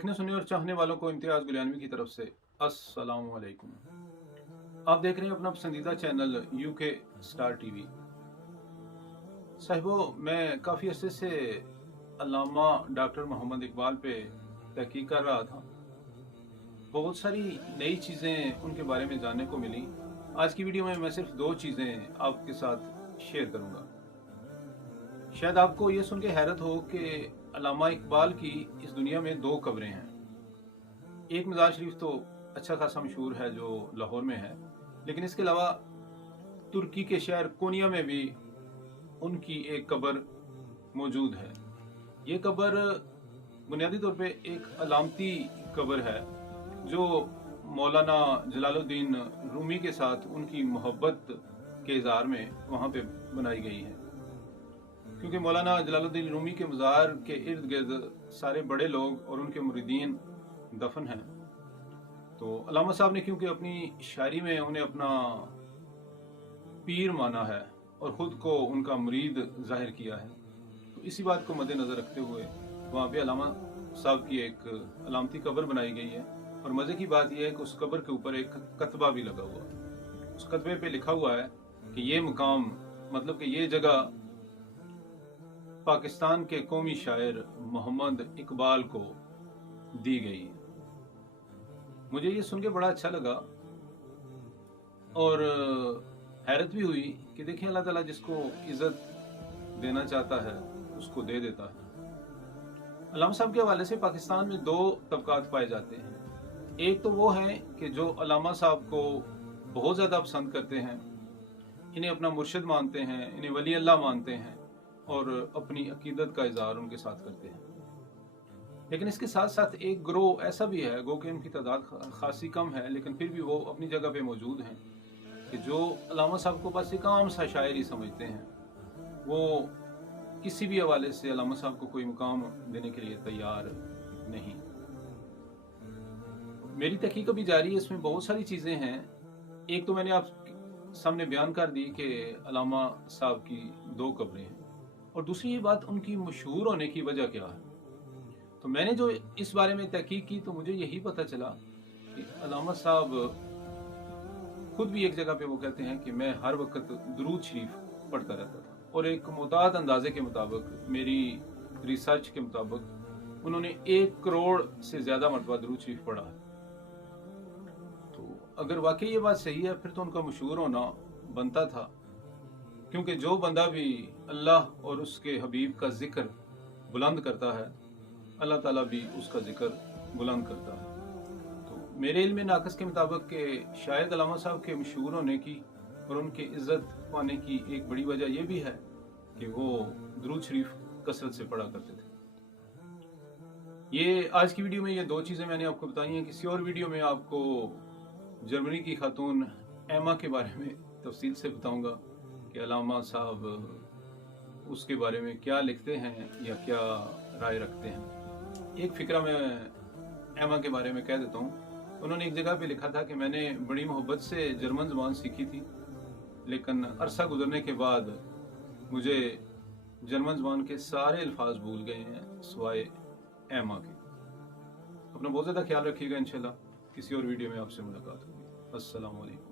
देखने सुनने और चाहने वालों को इम्तियाज़ गुलियानवी की तरफ से अस्सलाम वालेकुम। आप देख रहे हैं अपना पसंदीदा चैनल यूके स्टार टीवी। साहिबो, मैं काफ़ी अरसे से अल्लामा डॉक्टर मोहम्मद इकबाल पे तहकीक कर रहा था। बहुत सारी नई चीज़ें उनके बारे में जानने को मिली। आज की वीडियो में मैं सिर्फ दो चीज़ें आपके साथ शेयर करूँगा। शायद आपको ये सुन के हैरत हो कि अल्लामा इकबाल की इस दुनिया में दो कब्रें हैं। एक मज़ार शरीफ तो अच्छा खासा मशहूर है जो लाहौर में है, लेकिन इसके अलावा तुर्की के शहर कोनिया में भी उनकी एक कब्र मौजूद है। ये कब्र बुनियादी तौर पे एक अलामती कब्र है जो मौलाना जलालुद्दीन रूमी के साथ उनकी मोहब्बत के इज़हार में वहाँ पे बनाई गई है। क्योंकि मौलाना जलालुद्दीन रूमी के मज़ार के इर्द गिर्द सारे बड़े लोग और उनके मुरीदीन दफन हैं, तो अल्लामा साहब ने क्योंकि अपनी शायरी में उन्हें अपना पीर माना है और ख़ुद को उनका मुरीद जाहिर किया है, तो इसी बात को मद्देनज़र रखते हुए वहाँ पे अल्लामा साहब की एक अलामती कब्र बनाई गई है। और मज़े की बात यह है कि उस कब्र के ऊपर एक कतबा भी लगा हुआ है। उस कतबे पे लिखा हुआ है कि ये मुकाम, मतलब कि ये जगह पाकिस्तान के कौमी शायर मोहम्मद इकबाल को दी गई है। मुझे ये सुन के बड़ा अच्छा लगा और हैरत भी हुई कि देखिए अल्लाह ताला जिसको इज़्ज़त देना चाहता है उसको दे देता है। अल्लामा साहब के हवाले से पाकिस्तान में दो तबकात पाए जाते हैं। एक तो वो हैं कि जो अल्लामा साहब को बहुत ज़्यादा पसंद करते हैं, इन्हें अपना मुर्शिद मानते हैं, इन्हें वली अल्लाह मानते हैं और अपनी अकीदत का इज़हार उनके साथ करते हैं। लेकिन इसके साथ साथ एक ग्रोह ऐसा भी है, गो कि उनकी तादाद खासी कम है, लेकिन फिर भी वो अपनी जगह पे मौजूद हैं, कि जो अल्लामा साहब को बस एक आम सा शायरी समझते हैं। वो किसी भी हवाले से अल्लामा साहब को कोई मुकाम देने के लिए तैयार नहीं। मेरी तहकीक अभी जारी है, इसमें बहुत सारी चीज़ें हैं। एक तो मैंने आप सामने बयान कर दी कि अल्लामा साहब की दो कब्रें हैं, और दूसरी ये बात उनकी मशहूर होने की वजह क्या है। तो मैंने जो इस बारे में तहकीक की तो मुझे यही पता चला कि अल्लामा साहब खुद भी एक जगह पे वो कहते हैं कि मैं हर वक्त दुरूद शरीफ पढ़ता रहता था, और एक मुताद अंदाजे के मुताबिक, मेरी रिसर्च के मुताबिक, उन्होंने 1 करोड़ से ज़्यादा मरतबा दुरूद शरीफ पढ़ा है। तो अगर वाकई ये बात सही है फिर तो उनका मशहूर होना बनता था, क्योंकि जो बंदा भी अल्लाह और उसके हबीब का जिक्र बुलंद करता है, अल्लाह ताला भी उसका जिक्र बुलंद करता है। तो मेरे इल्म नाकस के मुताबिक कि शायद अल्लामा साहब के मशहूर होने की और उनके इज़्ज़त पाने की एक बड़ी वजह यह भी है कि वो दुरूद शरीफ कसरत से पढ़ा करते थे। ये आज की वीडियो में ये दो चीज़ें मैंने आपको बताई हैं। किसी और वीडियो में आपको जर्मनी की खातून एमा के बारे में तफसील से बताऊंगा कि अल्लामा साहब उसके बारे में क्या लिखते हैं या क्या राय रखते हैं। एक फ़िक्रा मैं एमा के बारे में कह देता हूँ। उन्होंने एक जगह पे लिखा था कि मैंने बड़ी मोहब्बत से जर्मन ज़बान सीखी थी, लेकिन अरसा गुजरने के बाद मुझे जर्मन ज़बान के सारे अल्फाज भूल गए हैं सिवाय एमा के। अपना बहुत ज़्यादा ख्याल रखिएगा। इंशाल्लाह किसी और वीडियो में आपसे मुलाकात होगी। अस्सलाम वालेकुम।